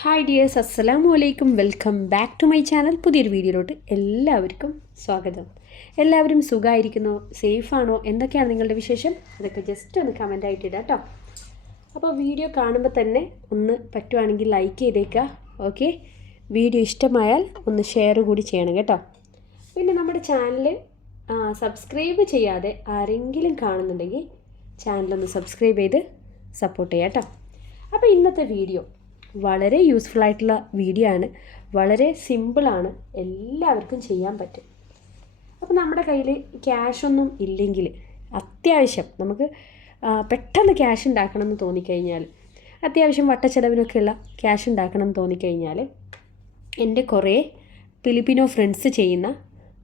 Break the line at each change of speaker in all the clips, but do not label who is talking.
Hi dears അസ്സലാമു അലൈക്കും welcome back to my channel പുതിയൊരു വീഡിയോയിലോട്ട് എല്ലാവർക്കും സ്വാഗതം. എല്ലാവരും സുഖമായിരിക്കുന്നോ സേഫാണോ? എന്തൊക്കെയാണ് നിങ്ങളുടെ വിശേഷം? അതൊക്കെ ജസ്റ്റ് ഒന്ന് കമന്റ് ആയിട്ട് ഇടാം കേട്ടോ അപ്പോൾ വീഡിയോ കാണുമ്പോൾ തന്നെ ഒന്ന് പറ്റുവാണെങ്കിൽ ലൈക്ക് ചെയ്തേക്കുക. ഓക്കെ വീഡിയോ ഇഷ്ടമായാൽ ഒന്ന് ഷെയർ കൂടി ചെയ്യണം കേട്ടോ. പിന്നെ നമ്മുടെ ചാനൽ സബ്സ്ക്രൈബ് ചെയ്യാതെ ആരെങ്കിലും കാണുന്നുണ്ടെങ്കിൽ ചാനലൊന്ന് സബ്സ്ക്രൈബ് ചെയ്ത് സപ്പോർട്ട് ചെയ്യാം കേട്ടോ അപ്പോൾ ഇന്നത്തെ വീഡിയോ വളരെ യൂസ്ഫുൾ ആയിട്ടുള്ള വീഡിയോ ആണ്. വളരെ സിമ്പിളാണ് എല്ലാവർക്കും ചെയ്യാൻ പറ്റും. അപ്പോൾ നമ്മുടെ കയ്യിൽ ക്യാഷൊന്നും ഇല്ലെങ്കിൽ അത്യാവശ്യം നമുക്ക് പെട്ടെന്ന് ക്യാഷ് ഉണ്ടാക്കണം എന്ന് തോന്നിക്കഴിഞ്ഞാൽ അത്യാവശ്യം വട്ടച്ചെലവിനൊക്കെയുള്ള ക്യാഷ് ഉണ്ടാക്കണം എന്ന് തോന്നിക്കഴിഞ്ഞാൽ എന്റെ കുറേ ഫിലിപ്പിനോ ഫ്രണ്ട്സ് ചെയ്യുന്ന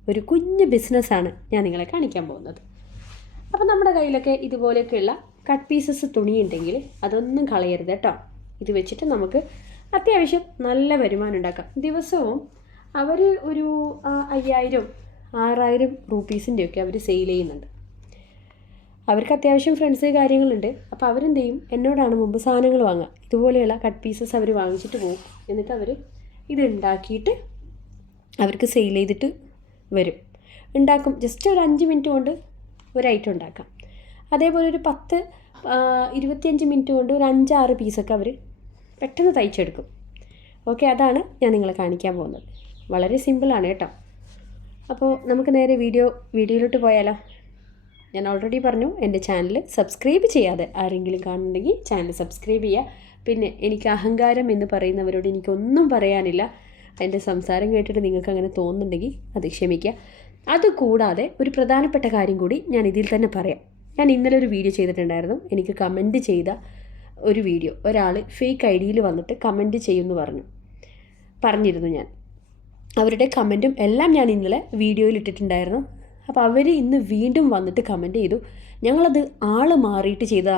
ഒരു കുഞ്ഞ് ബിസിനസ്സാണ് ഞാൻ നിങ്ങളെ കാണിക്കാൻ പോകുന്നത്. അപ്പോൾ നമ്മുടെ കയ്യിലൊക്കെ ഇതുപോലെയൊക്കെയുള്ള കട്ട് പീസസ് തുണിയുണ്ടെങ്കിൽ അതൊന്നും കളയരുത് കേട്ടോ. ഇത് വെച്ചിട്ട് നമുക്ക് അത്യാവശ്യം നല്ല വരുമാനം ഉണ്ടാക്കാം. ദിവസവും അവർ ഒരു അയ്യായിരം ആറായിരം റുപ്പീസിന്റെയൊക്കെ അവർ സെയിൽ ചെയ്യുന്നുണ്ട്. അവർക്ക് അത്യാവശ്യം ഫ്രണ്ട്സ് കാര്യങ്ങളുണ്ട്. അപ്പോൾ അവരെന്ത് ചെയ്യും? എന്നോടാണ് മുമ്പ് സാധനങ്ങൾ വാങ്ങുക. ഇതുപോലെയുള്ള കട്ട് പീസസ് അവർ വാങ്ങിച്ചിട്ട് പോകും. എന്നിട്ട് അവർ ഇത് ഉണ്ടാക്കിയിട്ട് അവർക്ക് സെയിൽ ചെയ്തിട്ട് വരും. ഉണ്ടാക്കും. ജസ്റ്റ് ഒരു അഞ്ച് മിനിറ്റ് കൊണ്ട് ഒരു ഐറ്റം ഉണ്ടാക്കാം. അതേപോലെ ഒരു പത്ത് ഇരുപത്തിയഞ്ച് മിനിറ്റ് കൊണ്ട് ഒരു അഞ്ചാറ് പീസൊക്കെ അവർ പെട്ടെന്ന് തയ്ച്ചെടുക്കും. ഓക്കെ അതാണ് ഞാൻ നിങ്ങളെ കാണിക്കാൻ പോകുന്നത്. വളരെ സിമ്പിളാണ് കേട്ടോ. അപ്പോൾ നമുക്ക് നേരെ വീഡിയോ വീഡിയോയിലോട്ട് പോയാലോ? ഞാൻ ഓൾറെഡി പറഞ്ഞു എന്റെ ചാനൽ സബ്സ്ക്രൈബ് ചെയ്യാതെ ആരെങ്കിലും കാണുന്നുണ്ടെങ്കിൽ ചാനൽ സബ്സ്ക്രൈബ് ചെയ്യുക. പിന്നെ എനിക്ക് അഹങ്കാരം എന്ന് പറയുന്നവരോട് എനിക്കൊന്നും പറയാനില്ല. എന്റെ സംസാരം കേട്ടിട്ട് നിങ്ങൾക്ക് അങ്ങനെ തോന്നുന്നുണ്ടെങ്കിൽ അത് ക്ഷമിക്കുക. അതുകൂടാതെ ഒരു പ്രധാനപ്പെട്ട കാര്യം കൂടി ഞാൻ ഇതിൽ തന്നെ പറയാം. ഞാൻ ഇന്നലെ ഒരു വീഡിയോ ചെയ്തിട്ടുണ്ടായിരുന്നു. എനിക്ക് കമന്റ് ചെയ്ത ഒരു വീഡിയോ ഒരാൾ ഫേക്ക് ഐ ഡിയിൽ വന്നിട്ട് കമന്റ് ചെയ്യുമെന്ന് പറഞ്ഞു. പറഞ്ഞിരുന്നു ഞാൻ. അവരുടെ കമന്റും എല്ലാം ഞാൻ ഇന്നലെ വീഡിയോയിൽ ഇട്ടിട്ടുണ്ടായിരുന്നു. അപ്പോൾ അവർ ഇന്ന് വീണ്ടും വന്നിട്ട് കമന്റ് ചെയ്തു. ഞങ്ങളത് ആൾ മാറിയിട്ട് ചെയ്ത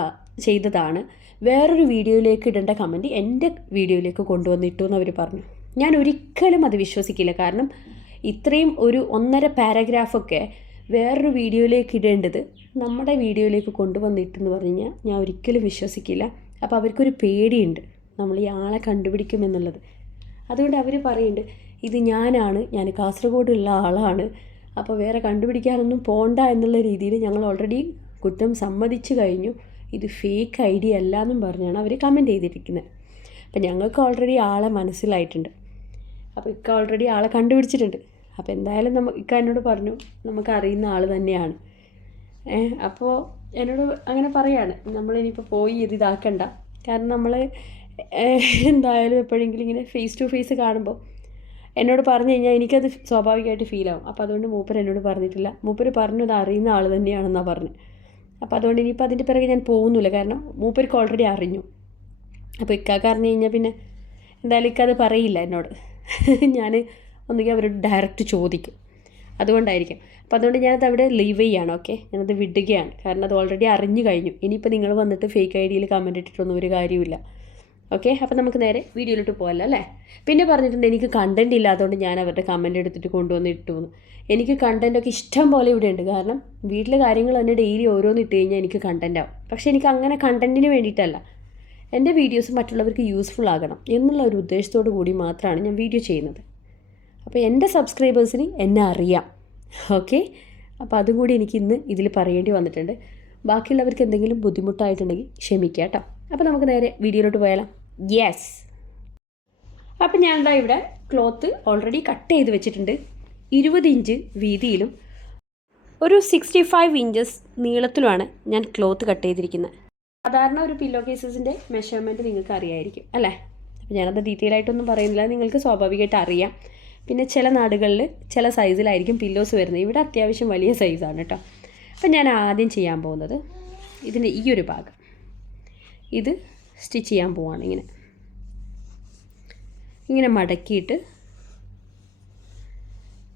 ചെയ്തതാണ്. വേറൊരു വീഡിയോയിലേക്ക് ഇടേണ്ട കമന്റ് എന്റെ വീഡിയോയിലേക്ക് കൊണ്ടുവന്നിട്ടു എന്ന് അവർ പറഞ്ഞു. ഞാൻ ഒരിക്കലും അത് വിശ്വസിക്കില്ല. കാരണം ഇത്രയും ഒരു ഒന്നര പാരഗ്രാഫൊക്കെ വേറൊരു വീഡിയോയിലേക്ക് ഇടേണ്ടത് നമ്മുടെ വീഡിയോയിലേക്ക് കൊണ്ടുവന്നിട്ടെന്ന് പറഞ്ഞു കഴിഞ്ഞാൽ ഞാൻ ഒരിക്കലും വിശ്വസിക്കില്ല. അപ്പോൾ അവർക്കൊരു പേടിയുണ്ട്. നമ്മൾ ഈ ആളെ കണ്ടുപിടിക്കുമെന്നുള്ളത് അതുകൊണ്ട് അവർ പറയുന്നുണ്ട് ഇത് ഞാനാണ്. ഞാൻ കാസർഗോഡുള്ള ആളാണ്. അപ്പോൾ വേറെ കണ്ടുപിടിക്കാനൊന്നും പോണ്ട എന്നുള്ള രീതിയിൽ ഞങ്ങൾ ഓൾറെഡി കുറ്റം സമ്മതിച്ചു കഴിഞ്ഞു. ഇത് ഫേക്ക് ഐ ഡി അല്ല എന്നും പറഞ്ഞാണ് അവർ കമന്റ് ചെയ്തിരിക്കുന്നത് അപ്പം ഞങ്ങൾക്ക് ഓൾറെഡി ആളെ മനസ്സിലായിട്ടുണ്ട്. അപ്പോൾ ഇക്ക ഓൾറെഡി ആളെ കണ്ടുപിടിച്ചിട്ടുണ്ട്. അപ്പോൾ എന്തായാലും നമ്മ ഇക്ക എന്നോട് പറഞ്ഞു നമുക്ക് അറിയുന്ന ആൾ തന്നെയാണ്. അപ്പോൾ എന്നോട് അങ്ങനെ പറയാണ് നമ്മളിനിയിപ്പോൾ പോയി ഇത് ഇതാക്കണ്ട. കാരണം നമ്മൾ എന്തായാലും എപ്പോഴെങ്കിലും ഇങ്ങനെ ഫേസ് ടു ഫേസ് കാണുമ്പോൾ എന്നോട് പറഞ്ഞു കഴിഞ്ഞാൽ എനിക്കത് സ്വാഭാവികമായിട്ട് ഫീൽ ആവും. അപ്പോൾ അതുകൊണ്ട് മൂപ്പർ എന്നോട് പറഞ്ഞിട്ടില്ല. മൂപ്പർ പറഞ്ഞു അത് അറിയുന്ന ആൾ തന്നെയാണെന്നാണ് പറഞ്ഞു. അപ്പോൾ അതുകൊണ്ട് ഇനിയിപ്പോൾ അതിന്റെ പിറകെ ഞാൻ പോകുന്നില്ല. കാരണം മൂപ്പർക്ക് ഓൾറെഡി അറിഞ്ഞു. അപ്പോൾ ഇക്കാക്ക് അറിഞ്ഞു കഴിഞ്ഞാൽ പിന്നെ എന്തായാലും ഇക്കത് പറയില്ല എന്നോട്. ഞാൻ ഒന്നുകിൽ അവരോട് ഡയറക്റ്റ് ചോദിക്കും. അതുകൊണ്ടായിരിക്കും. അപ്പോൾ അതുകൊണ്ട് ഞാനത് അവിടെ ലീവ് ചെയ്യാണ് ഓക്കെ ഞാനത് വിടുകയാണ്. കാരണം അത് ഓൾറെഡി അറിഞ്ഞു കഴിഞ്ഞു. ഇനിയിപ്പോൾ നിങ്ങൾ വന്നിട്ട് ഫേക്ക് ഐ ഡിയിൽ കമന്റ് ഇട്ടിട്ടൊന്നും ഒരു കാര്യമില്ല ഓക്കെ അപ്പോൾ നമുക്ക് നേരെ വീഡിയോയിലോട്ട് പോകല്ലോ അല്ലേ? പിന്നെ പറഞ്ഞിട്ടുണ്ട് എനിക്ക് കണ്ടന്റ് ഇല്ലാത്തതുകൊണ്ട് ഞാൻ അവരുടെ കമന്റ് എടുത്തിട്ട് കൊണ്ടുവന്ന് ഇട്ടു എനിക്ക് കണ്ടന്റൊക്കെ ഇഷ്ടം പോലെ ഇവിടെ ഉണ്ട്. കാരണം വീട്ടിലെ കാര്യങ്ങൾ തന്നെ ഡെയിലി ഓരോന്ന് ഇട്ട് കഴിഞ്ഞാൽ എനിക്ക് കണ്ടന്റ് ആവും. പക്ഷേ എനിക്ക് അങ്ങനെ കണ്ടന്റിന് വേണ്ടിയിട്ടല്ല. എന്റെ വീഡിയോസ് മറ്റുള്ളവർക്ക് യൂസ്ഫുൾ ആകണം എന്നുള്ള ഒരു ഉദ്ദേശത്തോടു കൂടി മാത്രമാണ് ഞാൻ വീഡിയോ ചെയ്യുന്നത്. അപ്പോൾ എന്റെ സബ്സ്ക്രൈബേഴ്സിന് എന്നെ അറിയാം. ഓക്കെ? അപ്പോൾ അതും കൂടി എനിക്ക് ഇന്ന് ഇതിൽ പറയേണ്ടി വന്നിട്ടുണ്ട്. ബാക്കിയുള്ളവർക്ക് എന്തെങ്കിലും ബുദ്ധിമുട്ടായിട്ടുണ്ടെങ്കിൽ ക്ഷമിക്കുക കേട്ടോ. അപ്പോൾ നമുക്ക് നേരെ വീഡിയോയിലോട്ട് പോയാലോ? യെസ് അപ്പോൾ ഞാനിതാ ഇവിടെ ക്ലോത്ത് ഓൾറെഡി കട്ട് ചെയ്ത് വെച്ചിട്ടുണ്ട്. ഇരുപത് ഇഞ്ച് വീതിയിലും ഒരു സിക്സ്റ്റി ഫൈവ് ഇഞ്ചസ് നീളത്തിലുമാണ് ഞാൻ ക്ലോത്ത് കട്ട് ചെയ്തിരിക്കുന്നത്. സാധാരണ ഒരു പില്ലോ കേസസിന്റെ മെഷർമെന്റ് നിങ്ങൾക്ക് അറിയായിരിക്കും അല്ലേ? അപ്പോൾ ഞാനത് ഡീറ്റെയിൽ ആയിട്ടൊന്നും പറയുന്നില്ല. നിങ്ങൾക്ക് സ്വാഭാവികമായിട്ട് അറിയാം. പിന്നെ ചില നാടുകളിൽ ചില സൈസിലായിരിക്കും പില്ലോസ് വരുന്നത്. ഇവിടെ അത്യാവശ്യം വലിയ സൈസാണ് കേട്ടോ അപ്പം ഞാൻ ആദ്യം ചെയ്യാൻ പോകുന്നത് ഇതിന്റെ ഈ ഒരു ഭാഗം. ഇത് സ്റ്റിച്ച് ചെയ്യാൻ പോവാണ് ഇങ്ങനെ. ഇങ്ങനെ മടക്കിയിട്ട്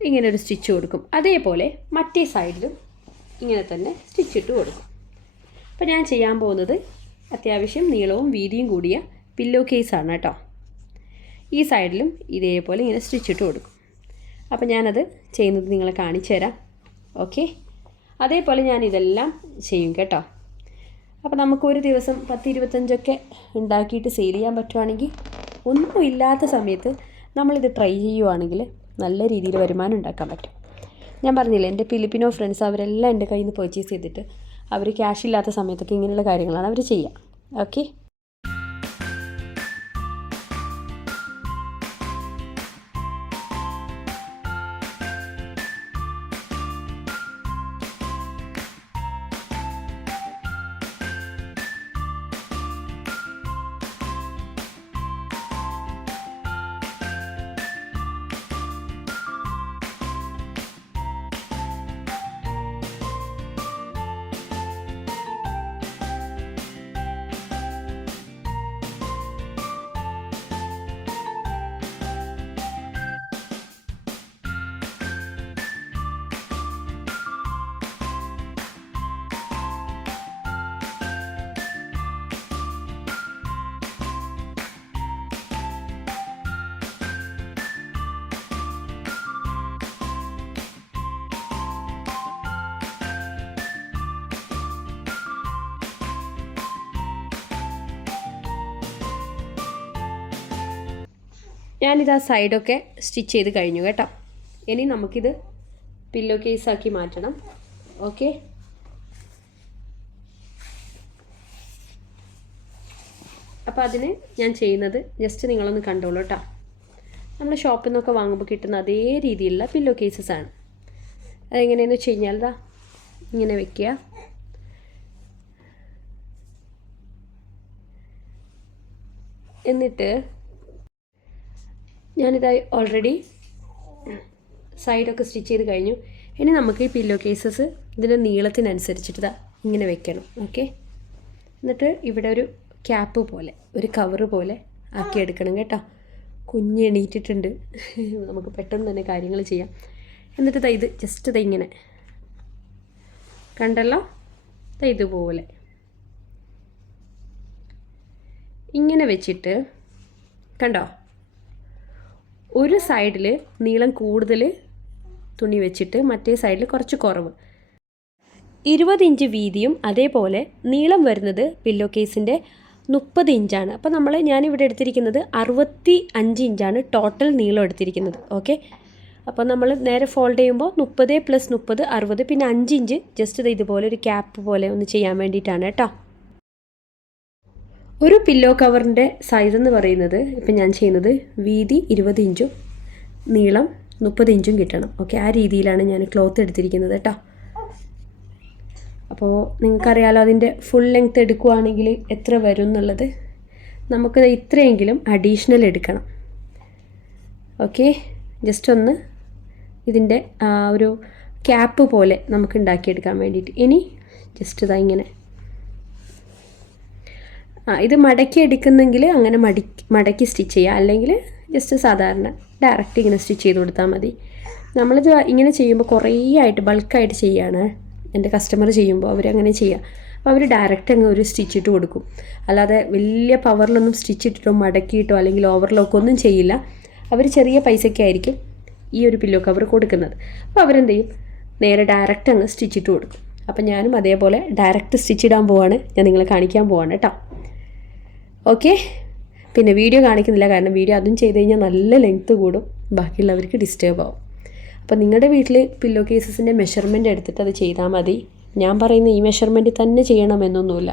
ഇങ്ങനെ ഒരു സ്റ്റിച്ച് കൊടുക്കും. അതേപോലെ മറ്റേ സൈഡിലും ഇങ്ങനെ തന്നെ സ്റ്റിച്ച് ഇട്ട് കൊടുക്കും. അപ്പോൾ ഞാൻ ചെയ്യാൻ പോകുന്നത് അത്യാവശ്യം നീളവും വീതിയും കൂടിയ പില്ലോ കേസാണ് കേട്ടോ ഈ സൈഡിലും ഇതേപോലെ ഇങ്ങനെ സ്റ്റിച്ച് ഇട്ട് കൊടുക്കും. അപ്പോൾ ഞാനത് ചെയ്യുന്നത് നിങ്ങളെ കാണിച്ചു തരാം. ഓക്കെ? അതേപോലെ ഞാൻ ഇതെല്ലാം ചെയ്യും കേട്ടോ. അപ്പോൾ നമുക്കൊരു ദിവസം പത്ത് ഇരുപത്തഞ്ചൊക്കെ ഉണ്ടാക്കിയിട്ട് സെയിൽ ചെയ്യാൻ പറ്റുവാണെങ്കിൽ ഒന്നും ഇല്ലാത്ത സമയത്ത് നമ്മളിത് ട്രൈ ചെയ്യുവാണെങ്കിൽ നല്ല രീതിയിൽ വരുമാനം ഉണ്ടാക്കാൻ പറ്റും. ഞാൻ പറഞ്ഞില്ലേ എന്റെ ഫിലിപ്പിനോ ഫ്രണ്ട്സ് അവരെല്ലാം എന്റെ കയ്യിൽ നിന്ന് പർച്ചേസ് ചെയ്തിട്ട് അവർ ക്യാഷ് ഇല്ലാത്ത സമയത്തൊക്കെ ഇങ്ങനെയുള്ള കാര്യങ്ങളാണ് അവർ ചെയ്യുക. ഓക്കെ? ഞാനിത് ആ സൈഡൊക്കെ സ്റ്റിച്ച് ചെയ്ത് കഴിഞ്ഞു കേട്ടോ. ഇനി നമുക്കിത് പില്ലോ കേസാക്കി മാറ്റണം. ഓക്കെ? അപ്പോൾ അതിന് ഞാൻ ചെയ്യുന്നത് ജസ്റ്റ് നിങ്ങളൊന്ന് കണ്ടോളൂ കേട്ടോ. നമ്മൾ ഷോപ്പിൽ നിന്നൊക്കെ വാങ്ങുമ്പോൾ കിട്ടുന്ന അതേ രീതിയിലുള്ള പില്ലോ കേസസ് ആണ്. അതെങ്ങനെയെന്ന് വെച്ച് കഴിഞ്ഞാൽ ഇതാ ഇങ്ങനെ വെക്കുക. എന്നിട്ട് ഞാനിതായി ഓൾറെഡി സൈഡൊക്കെ സ്റ്റിച്ച് ചെയ്ത് കഴിഞ്ഞു. ഇനി നമുക്ക് ഈ പില്ലോ കേസസ് ഇതിന്റെ നീളത്തിനനുസരിച്ചിട്ട് ഇതാ ഇങ്ങനെ വെക്കണം ഓക്കെ എന്നിട്ട് ഇവിടെ ഒരു ക്യാപ്പ് പോലെ ഒരു കവറ് പോലെ ആക്കി എടുക്കണം കേട്ടോ. കുഞ്ഞ് എണീറ്റിട്ടുണ്ട്. നമുക്ക് പെട്ടെന്ന് തന്നെ കാര്യങ്ങൾ ചെയ്യാം. എന്നിട്ട് ഇത് ജസ്റ്റ് ദാ ഇങ്ങനെ. കണ്ടല്ലോ? ഇതുപോലെ. ഇങ്ങനെ വെച്ചിട്ട് കണ്ടോ? ഒരു സൈഡിൽ നീളം കൂടുതൽ തുണി വെച്ചിട്ട് മറ്റേ സൈഡിൽ കുറച്ച് കുറവ്. ഇരുപത് ഇഞ്ച് വീതിയും അതേപോലെ നീളം വരുന്നത് പില്ലോ കേസിന്റെ മുപ്പത് ഇഞ്ചാണ്. അപ്പോൾ നമ്മൾ ഞാനിവിടെ എടുത്തിരിക്കുന്നത് അറുപത്തി അഞ്ച് ഇഞ്ചാണ് ടോട്ടൽ നീളം എടുത്തിരിക്കുന്നത്. ഓക്കെ? അപ്പോൾ നമ്മൾ നേരെ ഫോൾഡ് ചെയ്യുമ്പോൾ മുപ്പത് പ്ലസ് മുപ്പത് അറുപത് പിന്നെ അഞ്ച് ഇഞ്ച്. ജസ്റ്റ് ഇത് ഇതുപോലെ ഒരു ക്യാപ്പ് പോലെ ഒന്ന് ചെയ്യാൻ വേണ്ടിയിട്ടാണ് കേട്ടോ. ഒരു പില്ലോ കവറിന്റെ സൈസ് എന്ന് പറയുന്നത് ഇപ്പം ഞാൻ ചെയ്യുന്നത് വീതി ഇരുപത് ഇഞ്ചും നീളം മുപ്പത് ഇഞ്ചും കിട്ടണം. ഓക്കെ ആ രീതിയിലാണ് ഞാൻ ക്ലോത്ത് എടുത്തിരിക്കുന്നത് കേട്ടോ അപ്പോൾ നിങ്ങൾക്കറിയാലോ അതിന്റെ ഫുൾ ലെങ്ത് എടുക്കുവാണെങ്കിൽ എത്ര വരും എന്നുള്ളത്? നമുക്ക് ഇത്രയെങ്കിലും അഡീഷണൽ എടുക്കണം. ഓക്കെ ജസ്റ്റ് ഒന്ന് ഇതിന്റെ ഒരു ക്യാപ്പ് പോലെ നമുക്ക് ഉണ്ടാക്കിയെടുക്കാൻ വേണ്ടിയിട്ട്. ഇനി ജസ്റ്റ് ഇതാ ഇങ്ങനെ ആ ഇത് മടക്കി എടുക്കുന്നെങ്കിൽ അങ്ങനെ മടി മടക്കി സ്റ്റിച്ച് ചെയ്യുക. അല്ലെങ്കിൽ ജസ്റ്റ് സാധാരണ ഡയറക്റ്റ് ഇങ്ങനെ സ്റ്റിച്ച് ചെയ്ത് കൊടുത്താൽ മതി. നമ്മളിത് ഇങ്ങനെ ചെയ്യുമ്പോൾ കുറേ ആയിട്ട് ബൾക്കായിട്ട് ചെയ്യുകയാണ് എന്റെ കസ്റ്റമർ ചെയ്യുമ്പോൾ അവരങ്ങനെ ചെയ്യുക. അപ്പോൾ അവർ ഡയറക്റ്റ് അങ്ങ് ഒരു സ്റ്റിച്ച് ഇട്ട് കൊടുക്കും. അല്ലാതെ വലിയ പവറിലൊന്നും സ്റ്റിച്ച് ഇട്ടിട്ടോ മടക്കിയിട്ടോ അല്ലെങ്കിൽ ഓവർലോക്കോ ഒന്നും ചെയ്യില്ല. അവർ ചെറിയ പൈസയ്ക്കായിരിക്കും ഈ ഒരു പില്ലോ കവർ കൊടുക്കുന്നത്. അപ്പോൾ അവരെന്ത് ചെയ്യും? നേരെ ഡയറക്റ്റ് അങ്ങ് സ്റ്റിച്ച് ഇട്ട് കൊടുക്കും. അപ്പം ഞാനും അതേപോലെ ഡയറക്റ്റ് സ്റ്റിച്ച് ഇടാൻ പോവാണ്. ഞാൻ നിങ്ങളെ കാണിക്കാൻ പോവാണ് കേട്ടോ. ഓക്കെ പിന്നെ വീഡിയോ കാണിക്കുന്നില്ല. കാരണം വീഡിയോ അതും ചെയ്ത് കഴിഞ്ഞാൽ നല്ല ലെങ്ത്ത് കൂടും. ബാക്കിയുള്ളവർക്ക് ഡിസ്റ്റേബ് ആവും. അപ്പോൾ നിങ്ങളുടെ വീട്ടിൽ പില്ലോ കേസസിന്റെ മെഷർമെന്റ് എടുത്തിട്ട് അത് ചെയ്താൽ മതി. ഞാൻ പറയുന്ന ഈ മെഷർമെന്റ് തന്നെ ചെയ്യണമെന്നൊന്നുമില്ല.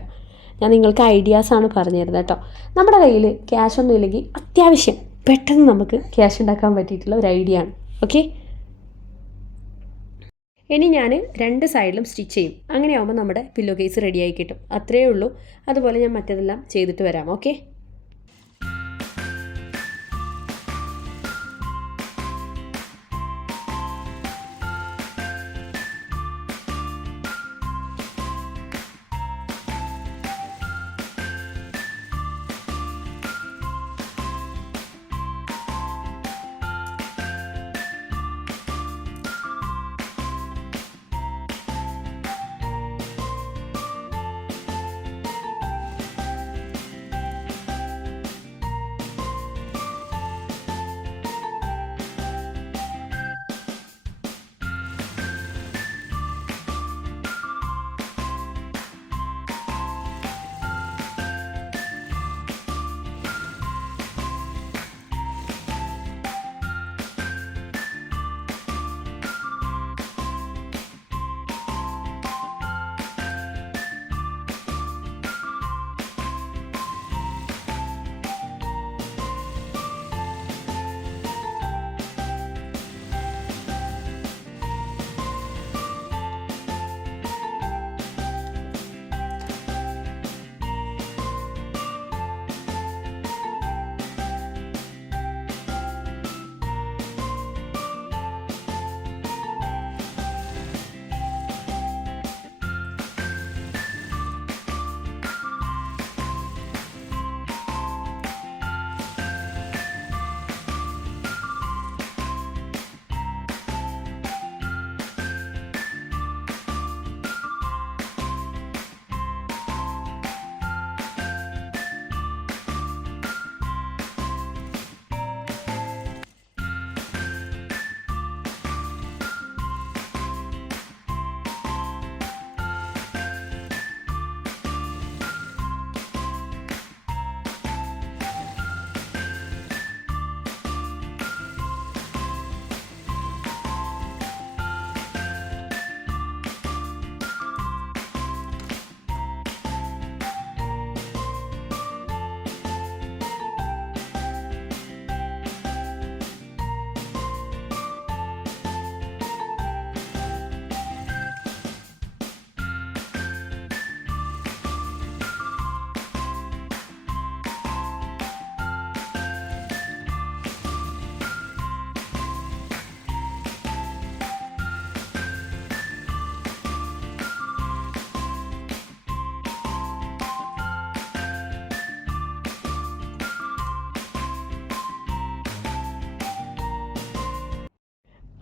ഞാൻ നിങ്ങൾക്ക് ഐഡിയാസാണ് പറഞ്ഞു തരുന്നത് കേട്ടോ. നമ്മുടെ കയ്യിൽ ക്യാഷ് ഒന്നും ഇല്ലെങ്കിൽ അത്യാവശ്യം പെട്ടെന്ന് നമുക്ക് ക്യാഷ് ഉണ്ടാക്കാൻ പറ്റിയിട്ടുള്ള ഒരു ഐഡിയ ആണ്. ഓക്കെ ഇനി ഞാൻ രണ്ട് സൈഡിലും സ്റ്റിച്ച് ചെയ്യും. അങ്ങനെയാകുമ്പോൾ നമ്മുടെ പില്ലോ കേസ് റെഡിയായി കിട്ടും. അത്രയേ ഉള്ളൂ. അതുപോലെ ഞാൻ മറ്റതെല്ലാം ചെയ്തിട്ട് വരാം. ഓക്കെ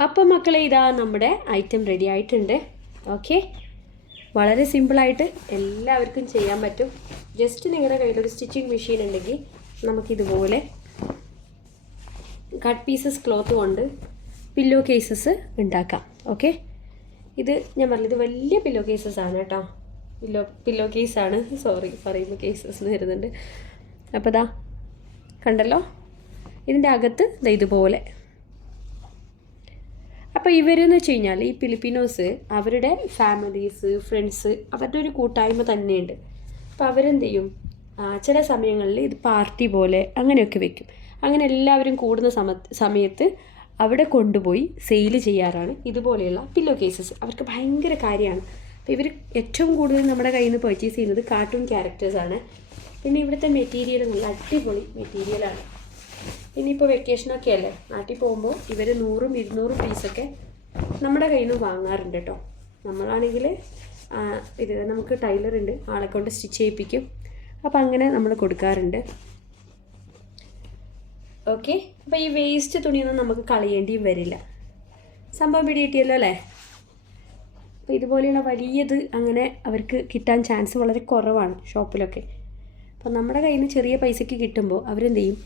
അപ്പം മക്കളെ ഇതാ നമ്മുടെ ഐറ്റം റെഡി ആയിട്ടുണ്ട്. ഓക്കെ വളരെ സിമ്പിളായിട്ട് എല്ലാവർക്കും ചെയ്യാൻ പറ്റും. ജസ്റ്റ് നിങ്ങളുടെ കയ്യിലൊരു സ്റ്റിച്ചിങ് മെഷീൻ ഉണ്ടെങ്കിൽ നമുക്കിതുപോലെ കട്ട് പീസസ് ക്ലോത്ത് കൊണ്ട് പില്ലോ കേസസ് ഉണ്ടാക്കാം. ഓക്കെ ഇത് ഞാൻ പറഞ്ഞത് ഇത് വലിയ പില്ലോ കേസസ് ആണ് കേട്ടോ. പില്ലോ പില്ലോ കേസാണ് സോറി പറയുമ്പോൾ കേസസ് എന്ന് വരുന്നുണ്ട്. അപ്പോൾ ദാ കണ്ടല്ലോ? ഇതിന്റെ അകത്ത് ഇതുപോലെ അപ്പോൾ ഇവരെന്ന് വെച്ച് കഴിഞ്ഞാൽ ഈ ഫിലിപ്പിനോസ് അവരുടെ ഫാമിലീസ് ഫ്രണ്ട്സ് അവരുടെ ഒരു കൂട്ടായ്മ തന്നെയുണ്ട്. അപ്പോൾ അവരെന്ത് ചെയ്യും ചില സമയങ്ങളിൽ ഇത് പാർട്ടി പോലെ അങ്ങനെയൊക്കെ വെക്കും. അങ്ങനെ എല്ലാവരും കൂടുന്ന സമ സമയത്ത് അവിടെ കൊണ്ടുപോയി സെയിൽ ചെയ്യാറാണ്. ഇതുപോലെയുള്ള പില്ലോ കേസസ് അവർക്ക് ഭയങ്കര കാര്യമാണ്. അപ്പോൾ ഇവർ ഏറ്റവും കൂടുതൽ നമ്മുടെ കയ്യിൽ നിന്ന് പർച്ചേസ് ചെയ്യുന്നത് കാർട്ടൂൺ ക്യാരക്ടേഴ്സാണ് പിന്നെ ഇവിടുത്തെ മെറ്റീരിയൽ നല്ല അടിപൊളി മെറ്റീരിയലാണ് ഇനിയിപ്പോൾ വെക്കേഷനൊക്കെ അല്ലേ? നാട്ടിൽ പോകുമ്പോൾ ഇവർ നൂറും ഇരുന്നൂറും പീസൊക്കെ നമ്മുടെ കയ്യിൽ നിന്ന് വാങ്ങാറുണ്ട് കേട്ടോ നമ്മളാണെങ്കിൽ ഇത് നമുക്ക് ടൈലറുണ്ട് ആളെ കൊണ്ട് സ്റ്റിച്ച് ചെയ്യിപ്പിക്കും. അപ്പോൾ അങ്ങനെ നമ്മൾ കൊടുക്കാറുണ്ട്. ഓക്കെ? അപ്പോൾ ഈ വേസ്റ്റ് തുണിയൊന്നും നമുക്ക് കളയേണ്ടിയും വരില്ല. സംഭവം പിടികിട്ടിയല്ലോ അല്ലേ? അപ്പോൾ ഇതുപോലെയുള്ള വലിയത് അങ്ങനെ അവർക്ക് കിട്ടാൻ ചാൻസ് വളരെ കുറവാണ് ഷോപ്പിലൊക്കെ. അപ്പോൾ നമ്മുടെ കയ്യിൽ നിന്ന് ചെറിയ പൈസയ്ക്ക് കിട്ടുമ്പോൾ അവരെന്ത് ചെയ്യും?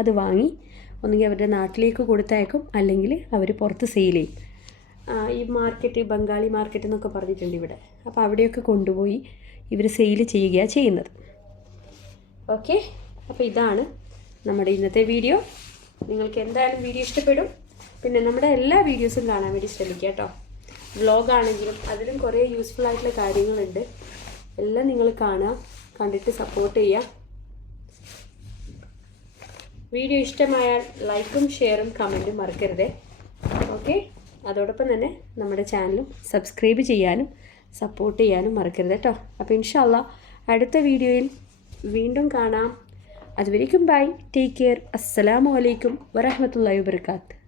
അത് വാങ്ങി ഒന്നുകിൽ അവരുടെ നാട്ടിലേക്ക് കൊടുത്തയക്കും അല്ലെങ്കിൽ അവർ പുറത്ത് സെയിൽ ചെയ്യും. ഈ മാർക്കറ്റ് ബംഗാളി മാർക്കറ്റ് എന്നൊക്കെ പറഞ്ഞിട്ടുണ്ട് ഇവിടെ. അപ്പോൾ അവിടെയൊക്കെ കൊണ്ടുപോയി ഇവർ സെയിൽ ചെയ്യുകയാണ് ചെയ്യുന്നത്. ഓക്കെ അപ്പോൾ ഇതാണ് നമ്മുടെ ഇന്നത്തെ വീഡിയോ നിങ്ങൾക്ക് എന്തായാലും വീഡിയോ ഇഷ്ടപ്പെടും. പിന്നെ നമ്മുടെ എല്ലാ വീഡിയോസും കാണാൻ വേണ്ടി ശ്രമിക്കുക കേട്ടോ. വ്ളോഗാണെങ്കിലും അതിലും കുറേ യൂസ്ഫുൾ ആയിട്ടുള്ള കാര്യങ്ങളുണ്ട്. എല്ലാം നിങ്ങൾ കാണുക കണ്ടിട്ട് സപ്പോർട്ട് ചെയ്യുക. വീഡിയോ ഇഷ്ടമായാൽ ലൈക്കും ഷെയറും കമന്റും മറക്കരുത്. ഓക്കെ? അതോടൊപ്പം തന്നെ നമ്മുടെ ചാനലും സബ്സ്ക്രൈബ് ചെയ്യാനും സപ്പോർട്ട് ചെയ്യാനും മറക്കരുത് കേട്ടോ അപ്പോൾ ഇൻഷാല്ല അടുത്ത വീഡിയോയിൽ വീണ്ടും കാണാം. അതുവരേക്കും ബൈ. Take care. അസ്സലാമു അലൈക്കും വറഹമത്തല്ലാ വാബർക്കാത്ത്